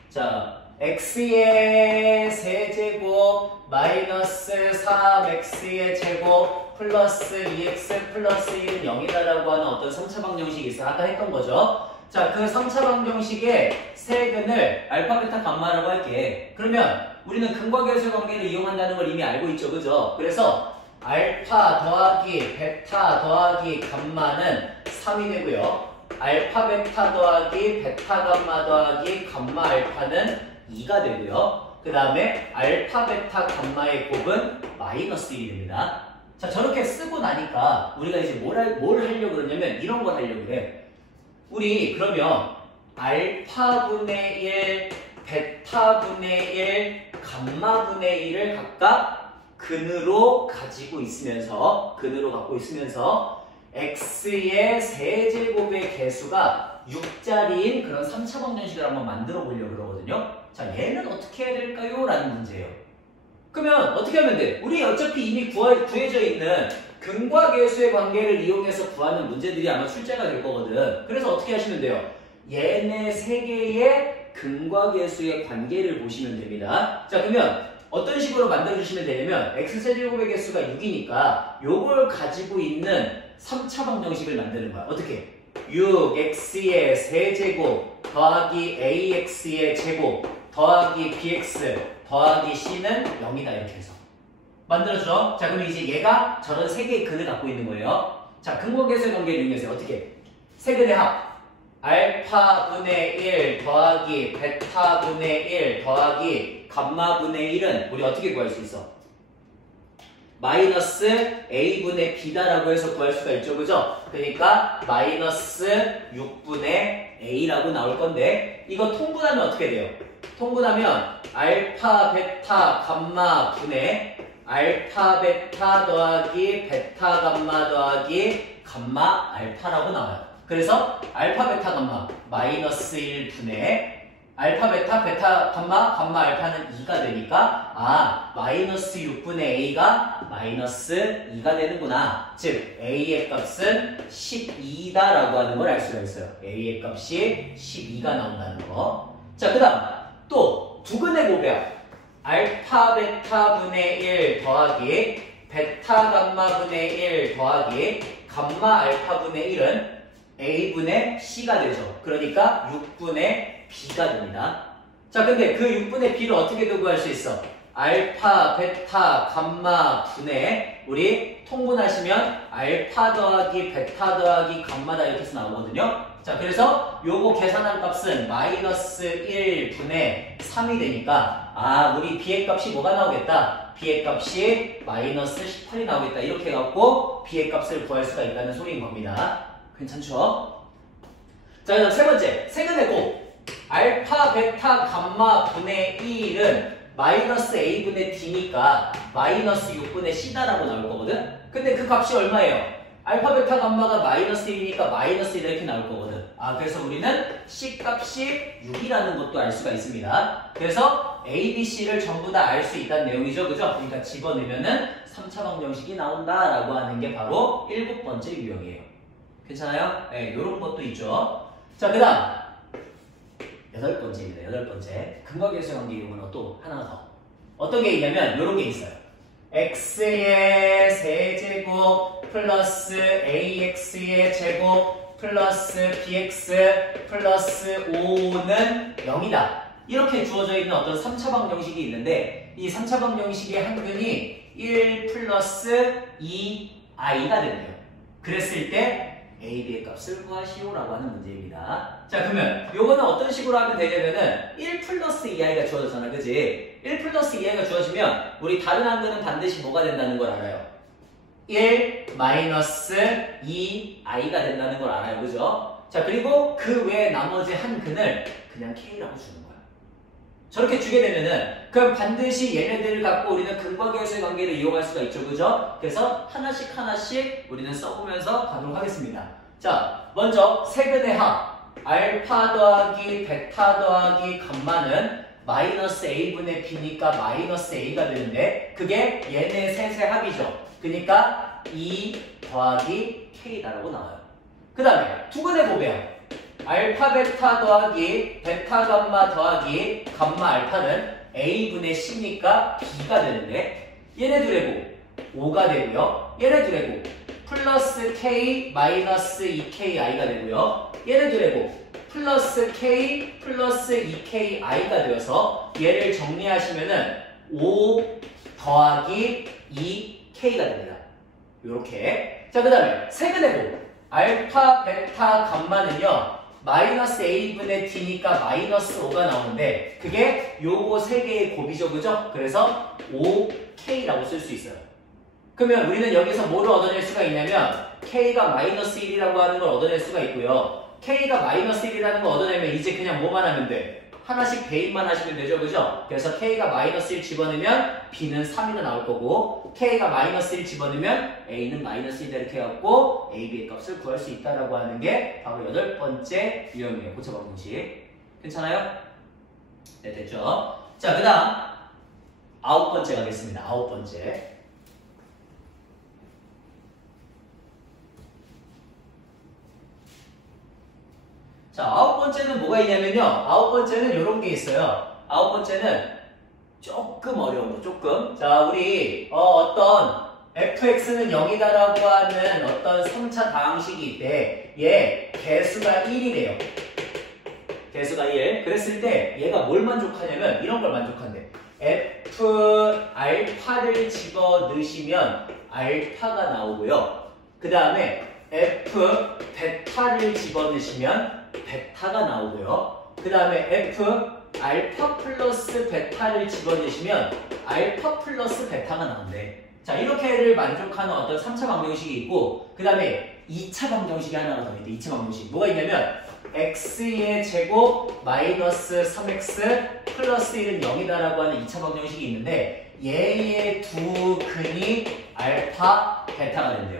자, x의 세제곱 마이너스 3x의 제곱 플러스 2x 플러스 1은 0이다라고 하는 어떤 3차 방정식이 있어요. 아까 했던 거죠. 자, 그 3차 방정식의 세근을 알파, 베타, 감마라고 할게. 그러면 우리는 근과 계수의 관계를 이용한다는 걸 이미 알고 있죠. 그죠? 그래서 알파 더하기 베타 더하기 감마는 3이 되고요. 알파, 베타 더하기 베타, 감마 더하기 감마, 알파는 2가 되고요. 그 다음에 알파, 베타, 감마의 곱은 마이너스 1이 됩니다. 자, 저렇게 쓰고 나니까 우리가 이제 뭘 하려고 그러냐면 이런 걸 하려고 그래. 우리 그러면 알파분의 1, 베타분의 1, 감마분의 1을 각각 근으로 갖고 있으면서 x의 세제곱의 개수가 6자리인 그런 3차 방정식을 한번 만들어 보려고 그러거든요. 자, 얘는 어떻게 해야 될까요? 라는 문제예요. 그러면 어떻게 하면 돼? 우리 어차피 이미 구해져 있는 근과 계수의 관계를 이용해서 구하는 문제들이 아마 출제가 될 거거든. 그래서 어떻게 하시면 돼요? 얘네 세 개의 근과 계수의 관계를 보시면 됩니다. 자, 그러면 어떤 식으로 만들어주시면 되냐면 x세제곱의 개수가 6이니까 요걸 가지고 있는 3차 방정식을 만드는 거야. 어떻게? 6x의 세제곱 더하기 ax의 제곱 더하기 bx 더하기 c는 0이다 이렇게 해서 만들어줘. 자, 그럼 이제 얘가 저런 세 개의 근을 갖고 있는 거예요. 자, 근과 계수의 관계를 이용해서 어떻게? 세 근의 합 알파분의 1 더하기 베타분의 1 더하기 감마분의 1은 우리 어떻게 구할 수 있어? 마이너스 a분의 b다라고 해서 구할 수가 있죠. 그죠? 그러니까 마이너스 6분의 a라고 나올 건데 이거 통분하면 어떻게 돼요? 통분하면 알파, 베타, 감마 분의 알파, 베타 더하기 베타, 감마 더하기 감마, 알파라고 나와요. 그래서 알파, 베타, 감마 마이너스 1분의 알파, 베타, 베타, 감마, 감마, 알파는 2가 되니까 마이너스 6분의 a가 마이너스 2가 되는구나. 즉 a의 값은 12다라고 하는 걸 알 수가 있어요. a의 값이 12가 나온다는 거. 자, 그 다음 또 두근의 고백 알파, 베타분의 1 더하기 베타, 감마분의 1 더하기 감마, 알파분의 1은 a분의 c가 되죠. 그러니까 6분의 b가 됩니다. 자, 근데 그 6분의 b를 어떻게 구할 수 있어? 알파, 베타, 감마 분의 우리 통분하시면 알파 더하기 베타 더하기 감마다 이렇게 해서 나오거든요. 자, 그래서 요거 계산한 값은 마이너스 1분의 3이 되니까 우리 b의 값이 뭐가 나오겠다? b의 값이 마이너스 18이 나오겠다. 이렇게 해갖고 b의 값을 구할 수가 있다는 소리인 겁니다. 괜찮죠? 자, 그다음 세 번째, 세근의 곱. 알파, 베타, 감마 분의 1은 마이너스 a분의 d니까 마이너스 6분의 c다라고 나올 거거든? 근데 그 값이 얼마예요? 알파, 베타, 감마가 마이너스 1이니까 마이너스 1 이렇게 나올 거거든. 그래서 우리는 c 값이 6이라는 것도 알 수가 있습니다. 그래서 a, b, c를 전부 다 알 수 있다는 내용이죠. 그죠? 그러니까 집어넣으면은 3차 방정식이 나온다라고 하는 게 바로 7번째 유형이에요. 괜찮아요? 네, 요런 것도 있죠. 자, 그 다음 8번째입니다. 8번째. 근거계수의 관계 이용은 또 하나 더. 어떤 게 있냐면 요런 게 있어요. x의 세제곱 플러스 ax의 제곱 플러스 bx 플러스 5는 0이다. 이렇게 주어져 있는 어떤 3차 방정식이 있는데 이 3차 방정식의 한근이 1 플러스 2i가 된대요. 그랬을 때 a, b의 값을 구하시오라고 하는 문제입니다. 자, 그러면 요거는 어떤 식으로 하면 되냐면은 1 플러스 2i가 주어졌잖아. 그지? 1 플러스 2i가 주어지면 우리 다른 한근은 반드시 뭐가 된다는 걸 알아요? 1 마이너스 2i가 된다는 걸 알아요. 그죠? 자, 그리고 그 외에 나머지 한근을 그냥 k라고 주는 거야. 저렇게 주게 되면은 그럼 반드시 얘네들을 갖고 우리는 근과계수의 관계를 이용할 수가 있죠. 그죠? 그래서 하나씩 하나씩 우리는 써보면서 가도록 하겠습니다. 자, 먼저 세근의 합 알파 더하기 베타 더하기 감마는 마이너스 a분의 b니까 마이너스 a가 되는데 그게 얘네 셋의 합이죠. 그러니까 2 더하기 k다라고 나와요. 그 다음에 두근의 보배합 알파 베타 더하기 베타 감마 더하기 감마 알파는 a분의 c니까 b가 되는데 얘네들의 곱 5가 되고요. 얘네들의 곱 플러스 k 마이너스 2ki가 되고요. 얘네들의 곱 플러스 k 플러스 2ki가 되어서 얘를 정리하시면은 5 더하기 2k가 됩니다. 요렇게. 자, 그 다음에 세근의 곱 알파 베타 감마는요 마이너스 a분의 d니까 마이너스 5가 나오는데 그게 요거 세 개의 곱이죠. 그죠? 그래서 5k라고 쓸 수 있어요. 그러면 우리는 여기서 뭐를 얻어낼 수가 있냐면 k가 마이너스 1이라고 하는 걸 얻어낼 수가 있고요. k가 마이너스 1이라는 걸 얻어내면 이제 그냥 뭐만 하면 돼? 하나씩 대입만 하시면 되죠. 그죠? 그래서 k가 마이너스 1 집어넣으면 b는 3이나 나올 거고 k가 마이너스 1 집어넣으면 a는 마이너스 1 이렇게 해갖고 a, b의 값을 구할 수 있다라고 하는 게 바로 8번째 유형이에요. 고차 방정식. 괜찮아요? 네, 됐죠? 자, 그 다음 9번째 가겠습니다. 9번째. 자, 9번째는 뭐가 있냐면요. 9번째는 이런 게 있어요. 9번째는 조금 어려운 거, 조금. 자, 우리 어떤 fx는 0이다라고 하는 어떤 3차 다항식이 있대. 얘 개수가 1이래요. 개수가 1. 그랬을 때 얘가 뭘 만족하냐면 이런 걸 만족한대. f 알파를 집어넣으시면 알파가 나오고요. 그 다음에 f 베타를 집어넣으시면 베타가 나오고요. 그 다음에 f 알파 플러스 베타를 집어넣으시면 알파 플러스 베타가 나온대. 자, 이렇게를 만족하는 어떤 3차 방정식이 있고 그 다음에 2차 방정식이 하나가 더 있대. 2차 방정식. 뭐가 있냐면 x의 제곱 마이너스 3x 플러스 1은 0이다라고 하는 2차 방정식이 있는데 얘의 두 근이 알파, 베타가 된대요.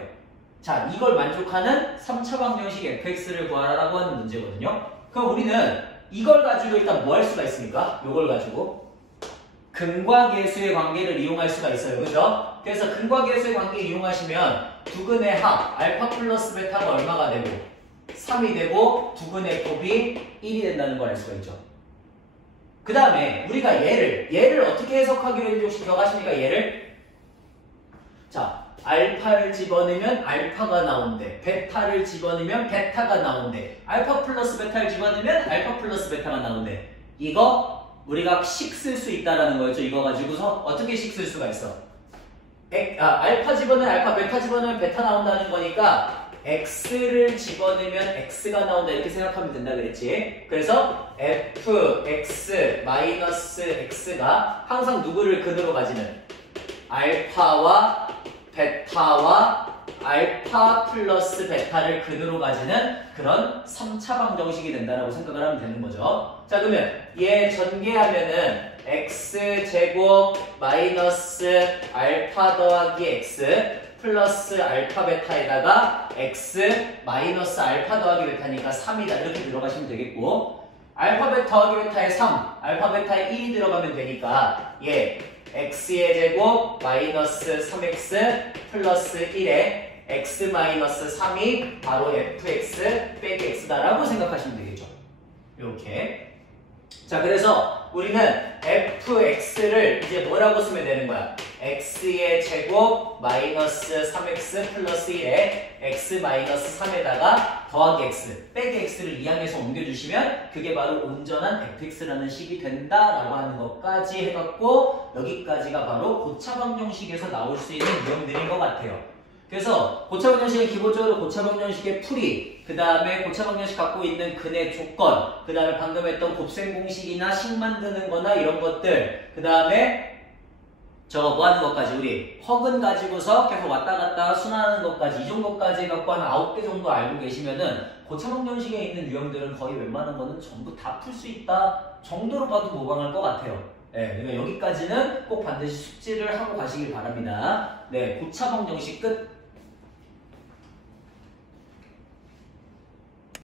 자, 이걸 만족하는 3차 방정식 fx를 구하라고 하는 문제거든요. 그럼 우리는 이걸 가지고 일단 뭐 할 수가 있습니까? 이걸 가지고 근과 계수의 관계를 이용할 수가 있어요. 그죠? 그래서 근과 계수의 관계 이용하시면 두근의 합 알파 플러스 베타가 얼마가 되고 3이 되고 두근의 곱이 1이 된다는 걸 알 수가 있죠. 그 다음에 우리가 얘를 어떻게 해석하기로 했는지 혹시 기억하십니까? 얘를 자, 알파를 집어넣으면 알파가 나온대. 베타를 집어넣으면 베타가 나온대. 알파 플러스 베타를 집어넣으면 알파 플러스 베타가 나온대. 이거 우리가 식 쓸 수 있다라는 거였죠. 이거 가지고서 어떻게 식 쓸 수가 있어? 알파 집어넣으면 알파, 베타 집어넣으면 베타 나온다는 거니까 x를 집어넣으면 x가 나온다 이렇게 생각하면 된다 그랬지. 그래서 fx 마이너스 x가 항상 누구를 근으로 가지는 알파와 베타와 알파 플러스 베타를 근으로 가지는 그런 3차 방정식이 된다라고 생각을 하면 되는 거죠. 자, 그러면 얘 전개하면은 x제곱 마이너스 알파 더하기 x 플러스 알파 베타에다가 x 마이너스 알파 더하기 베타니까 3이다 이렇게 들어가시면 되겠고, 알파 베타 더하기 베타에 3, 알파 베타에 1이 들어가면 되니까 얘 x의 제곱 마이너스 3x 플러스 1에 x 마이너스 3이 바로 fx 빼기 x다라고 생각하시면 되겠죠. 이렇게. 자, 그래서 우리는 fx를 이제 뭐라고 쓰면 되는 거야? x의 제곱 마이너스 3x 플러스 1에 x 마이너스 3에다가 더하기 x 빼기 x를 이항에서 옮겨주시면 그게 바로 온전한 fx라는 식이 된다라고 하는 것까지 해갖고 여기까지가 바로 고차방정식에서 나올 수 있는 유형들인 것 같아요. 그래서 고차방정식은 기본적으로 고차방정식의 풀이, 그 다음에 고차방정식 갖고 있는 근의 조건, 그 다음에 방금 했던 곱셈 공식이나 식 만드는 거나 이런 것들, 그 다음에 저거 뭐 하는 것까지 우리 허근 가지고서 계속 왔다 갔다 순환하는 것까지 이 정도까지 해갖고 한 9개 정도 알고 계시면은 고차방정식에 있는 유형들은 거의 웬만한 거는 전부 다 풀 수 있다 정도로 봐도 무방할 것 같아요. 네, 그러니까 여기까지는 꼭 반드시 숙지를 하고 가시길 바랍니다. 네, 고차방정식 끝.